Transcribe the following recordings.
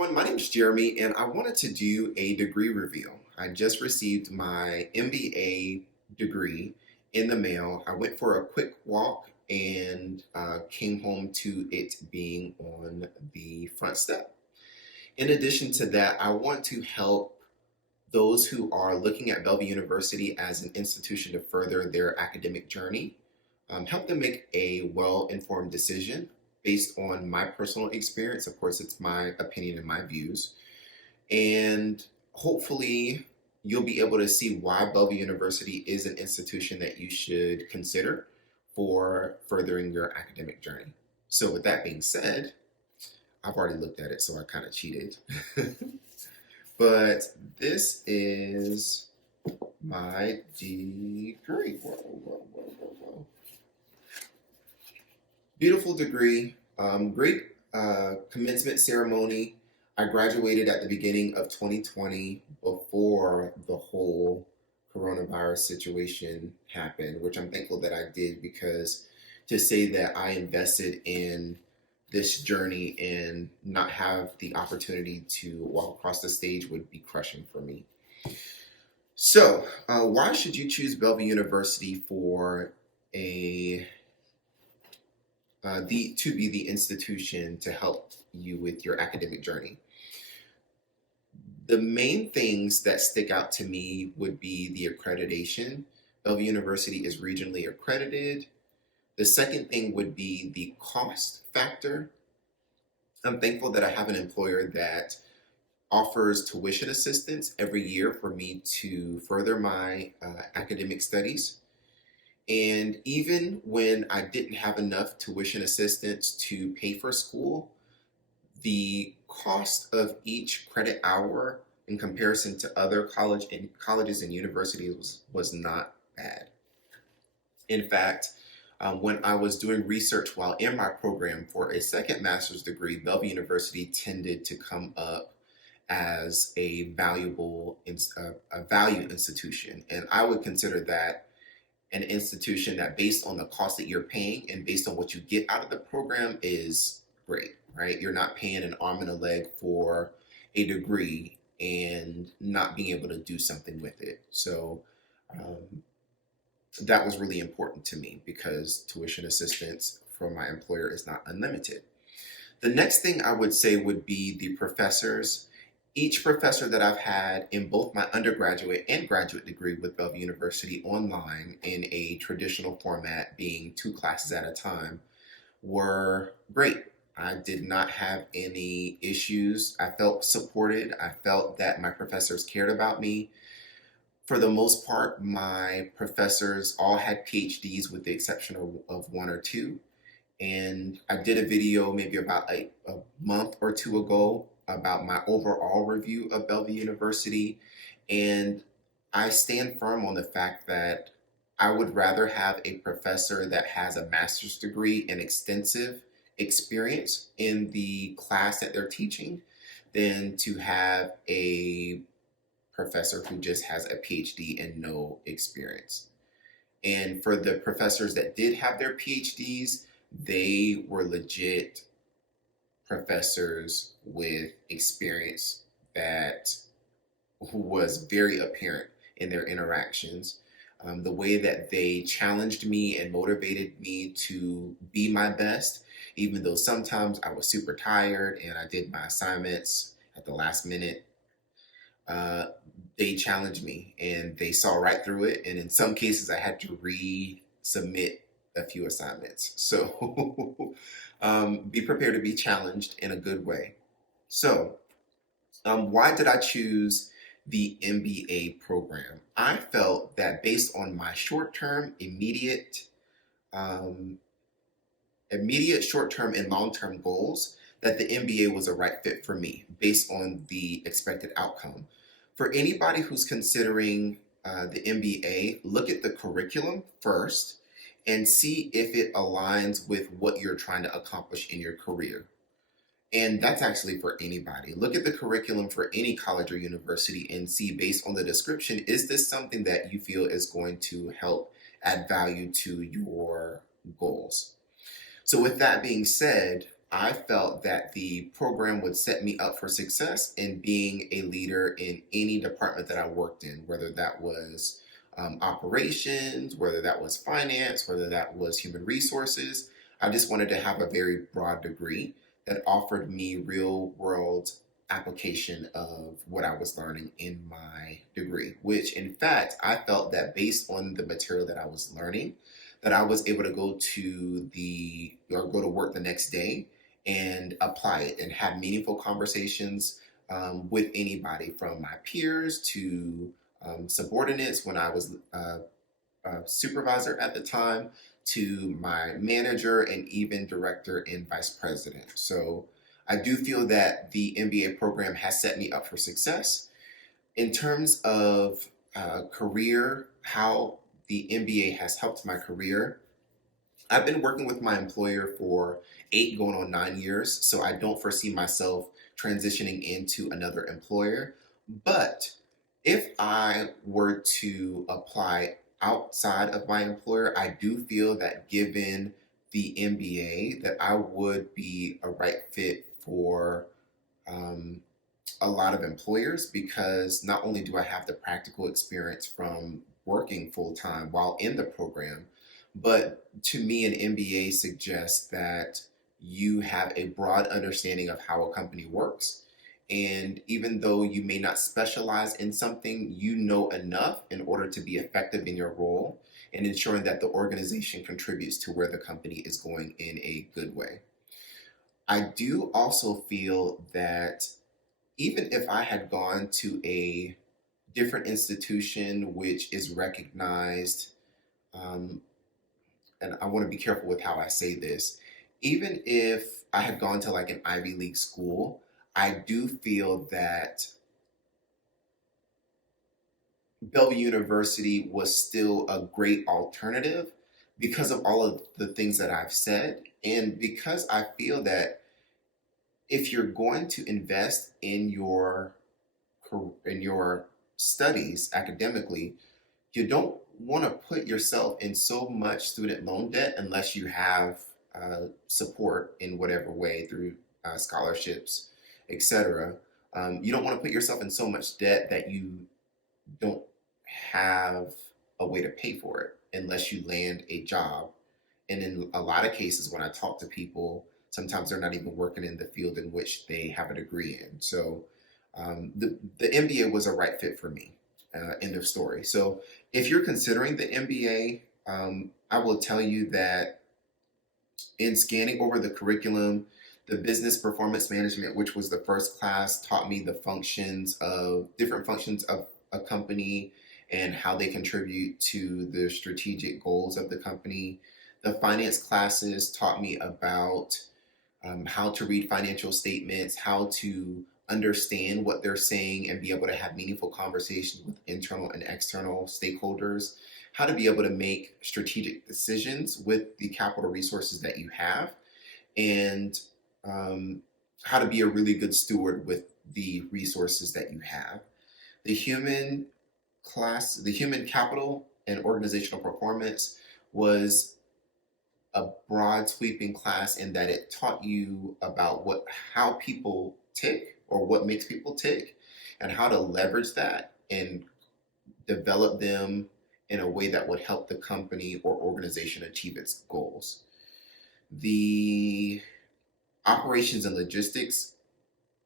everyone, my name is Jeremy and I wanted to do a degree reveal. I just received my MBA degree in the mail. I went for a quick walk and came home to it being on the front step. In addition to that, I want to help those who are looking at Bellevue University as an institution to further their academic journey, help them make a well-informed decision based on my personal experience. Of course, it's my opinion and my views. And hopefully, you'll be able to see why Bellevue University is an institution that you should consider for furthering your academic journey. So, with that being said, I've already looked at it, so I kind of cheated. But this is my degree. Whoa. Beautiful degree, great commencement ceremony. I graduated at the beginning of 2020 before the whole coronavirus situation happened, which I'm thankful that I did, because to say that I invested in this journey and not have the opportunity to walk across the stage would be crushing for me. So, why should you choose Bellevue University for to be the institution to help you with your academic journey? The main things that stick out to me would be the accreditation. Bellevue University is regionally accredited. The second thing would be the cost factor. I'm thankful that I have an employer that offers tuition assistance every year for me to further my academic studies. And even when I didn't have enough tuition assistance to pay for school, the cost of each credit hour in comparison to other colleges and universities was not bad. In fact, when I was doing research while in my program for a second master's degree, Bellevue University tended to come up as a value institution. And I would consider that an institution that, based on the cost that you're paying and based on what you get out of the program, is great, right? You're not paying an arm and a leg for a degree and not being able to do something with it. So that was really important to me, because tuition assistance from my employer is not unlimited. The next thing I would say would be the professors. Each professor that I've had in both my undergraduate and graduate degree with Bellevue University online in a traditional format, being 2 classes at a time, were great. I did not have any issues. I felt supported. I felt that my professors cared about me. For the most part, my professors all had PhDs with the exception of 1 or 2. And I did a video maybe about a month or 2 ago about my overall review of Bellevue University. And I stand firm on the fact that I would rather have a professor that has a master's degree and extensive experience in the class that they're teaching than to have a professor who just has a PhD and no experience. And for the professors that did have their PhDs, they were legit professors with experience that was very apparent in their interactions. The way that they challenged me and motivated me to be my best, even though sometimes I was super tired and I did my assignments at the last minute. They challenged me and they saw right through it. And in some cases, I had to resubmit a few assignments. So be prepared to be challenged in a good way. So why did I choose the MBA program? I felt that based on my short-term, immediate short-term and long-term goals, that the MBA was a right fit for me based on the expected outcome. For anybody who's considering the MBA, look at the curriculum first and see if it aligns with what you're trying to accomplish in your career. And that's actually for anybody. Look at the curriculum for any college or university and see, based on the description, is this something that you feel is going to help add value to your goals? So with that being said, I felt that the program would set me up for success in being a leader in any department that I worked in, whether that was operations, whether that was finance, whether that was human resources. I just wanted to have a very broad degree that offered me real world application of what I was learning in my degree, which in fact, I felt that based on the material that I was learning, that I was able to go to work the next day and apply it and have meaningful conversations with anybody from my peers to subordinates when I was a supervisor at the time to my manager and even director and vice president. So I do feel that the MBA program has set me up for success. In terms of career, how the MBA has helped my career, I've been working with my employer for 8 going on 9 years, so I don't foresee myself transitioning into another employer. But if I were to apply outside of my employer, I do feel that given the MBA, that I would be a right fit for um, a lot of employers because not only do I have the practical experience from working full time while in the program, but to me, an MBA suggests that you have a broad understanding of how a company works. And even though you may not specialize in something, you know enough in order to be effective in your role and ensuring that the organization contributes to where the company is going in a good way. I do also feel that even if I had gone to a different institution which is recognized, um, and I want to be careful with how I say this, even if I had gone to like an Ivy League school, I do feel that Bellevue University was still a great alternative because of all of the things that I've said, and because I feel that if you're going to invest in your studies academically, you don't want to put yourself in so much student loan debt unless you have support in whatever way through scholarships, etc. You don't want to put yourself in so much debt that you don't have a way to pay for it unless you land a job. And in a lot of cases, when I talk to people, sometimes they're not even working in the field in which they have a degree in. So the MBA was a right fit for me. End of story. So if you're considering the MBA, I will tell you that in scanning over the curriculum, the business performance management, which was the first class, taught me the different functions of a company and how they contribute to the strategic goals of the company. The finance classes taught me about how to read financial statements, how to understand what they're saying and be able to have meaningful conversations with internal and external stakeholders, how to be able to make strategic decisions with the capital resources that you have, and how to be a really good steward with the resources that you have. The the human capital and organizational performance was a broad sweeping class in that it taught you about how people tick or what makes people tick and how to leverage that and develop them in a way that would help the company or organization achieve its goals. The operations and logistics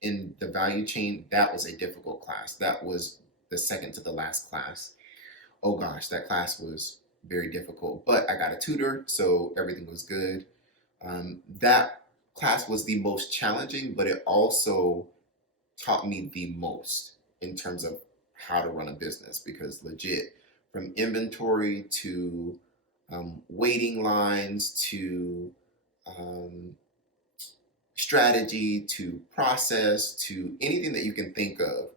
in the value chain, that was a difficult class. That was the second to the last class. Oh gosh, that class was very difficult, but I got a tutor, so everything was good. That class was the most challenging, but it also taught me the most in terms of how to run a business because legit, from inventory to waiting lines to um, strategy to process to anything that you can think of,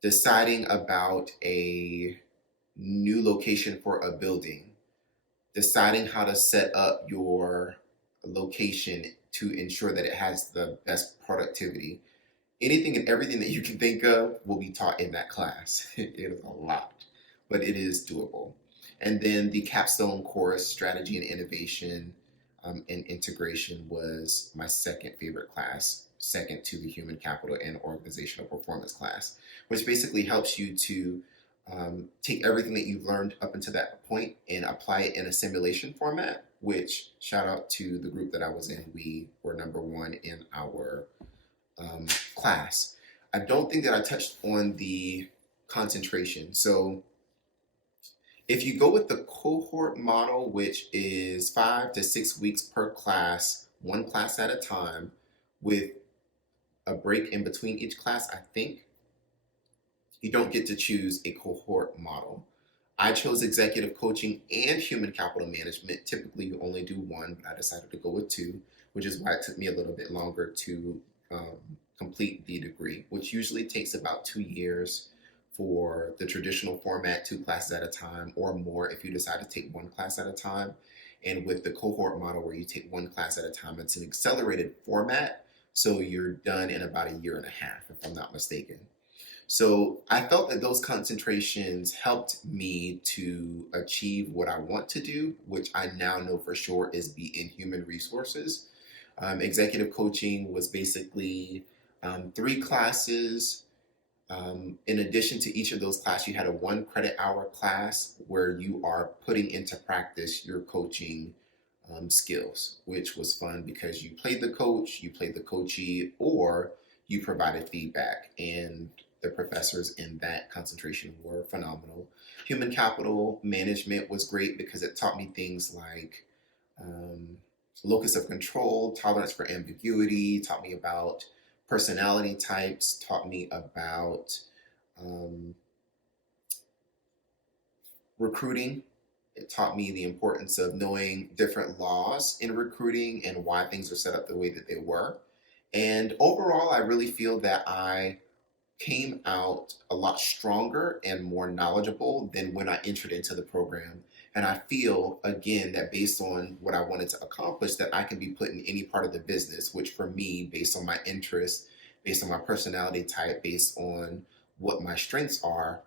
deciding about a new location for a building, deciding how to set up your location to ensure that it has the best productivity. Anything and everything that you can think of will be taught in that class. It is a lot, but it is doable. And then the capstone course, strategy and innovation, and integration was my second favorite class, second to the human capital and organizational performance class, which basically helps you to take everything that you've learned up until that point and apply it in a simulation format, which shout out to the group that I was in. We were number one in our class. I don't think that I touched on the concentration. So if you go with the cohort model, which is 5 to 6 weeks per class, one class at a time, with a break in between each class, I think you don't get to choose a cohort model. I chose executive coaching and human capital management. Typically, you only do one, but I decided to go with two, which is why it took me a little bit longer to complete the degree, which usually takes about 2 years for the traditional format, 2 classes at a time, or more if you decide to take one class at a time. And with the cohort model where you take one class at a time, it's an accelerated format, so you're done in about 1.5 years, if I'm not mistaken. So I felt that those concentrations helped me to achieve what I want to do, which I now know for sure is be in human resources. Executive coaching was basically 3 classes. In addition to each of those classes, you had a 1 credit hour class where you are putting into practice your coaching skills, which was fun because you played the coach, you played the coachee, or you provided feedback. And the professors in that concentration were phenomenal. Human capital management was great because it taught me things like locus of control, tolerance for ambiguity, taught me about personality types, taught me about recruiting. It taught me the importance of knowing different laws in recruiting and why things are set up the way that they were. And overall, I really feel that I came out a lot stronger and more knowledgeable than when I entered into the program. And I feel, again, that based on what I wanted to accomplish, that I can be put in any part of the business, which for me, based on my interests, based on my personality type, based on what my strengths are,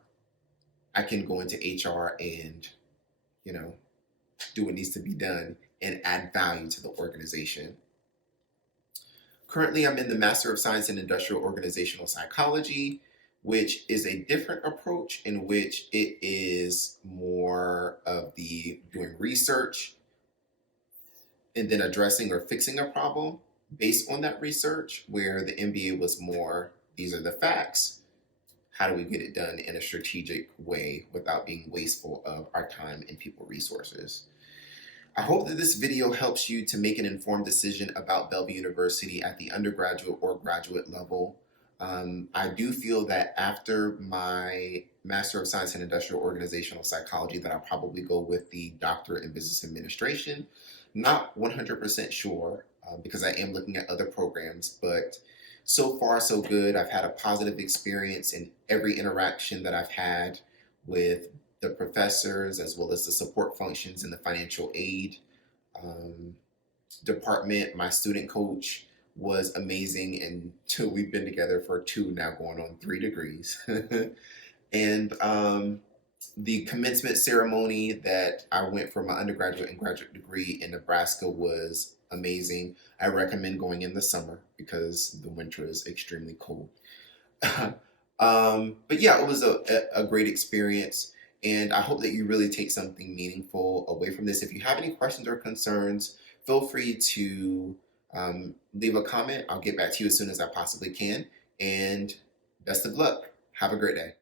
I can go into HR and, do what needs to be done and add value to the organization. Currently, I'm in the Master of Science in Industrial Organizational Psychology, which is a different approach in which it is more of the doing research and then addressing or fixing a problem based on that research, where the MBA was more, these are the facts. How do we get it done in a strategic way without being wasteful of our time and people resources? I hope that this video helps you to make an informed decision about Bellevue University at the undergraduate or graduate level. I do feel that after my Master of Science in Industrial Organizational Psychology that I'll probably go with the Doctorate in Business Administration. Not 100% sure because I am looking at other programs, but so far so good. I've had a positive experience in every interaction that I've had with the professors, as well as the support functions in the financial aid department. My student coach was amazing until we've been together for 2, now going on 3 degrees. And the commencement ceremony that I went for my undergraduate and graduate degree in Nebraska was amazing. I recommend going in the summer because the winter is extremely cold. But yeah, it was a great experience. And I hope that you really take something meaningful away from this. If you have any questions or concerns, feel free to leave a comment. I'll get back to you as soon as I possibly can. And best of luck. Have a great day.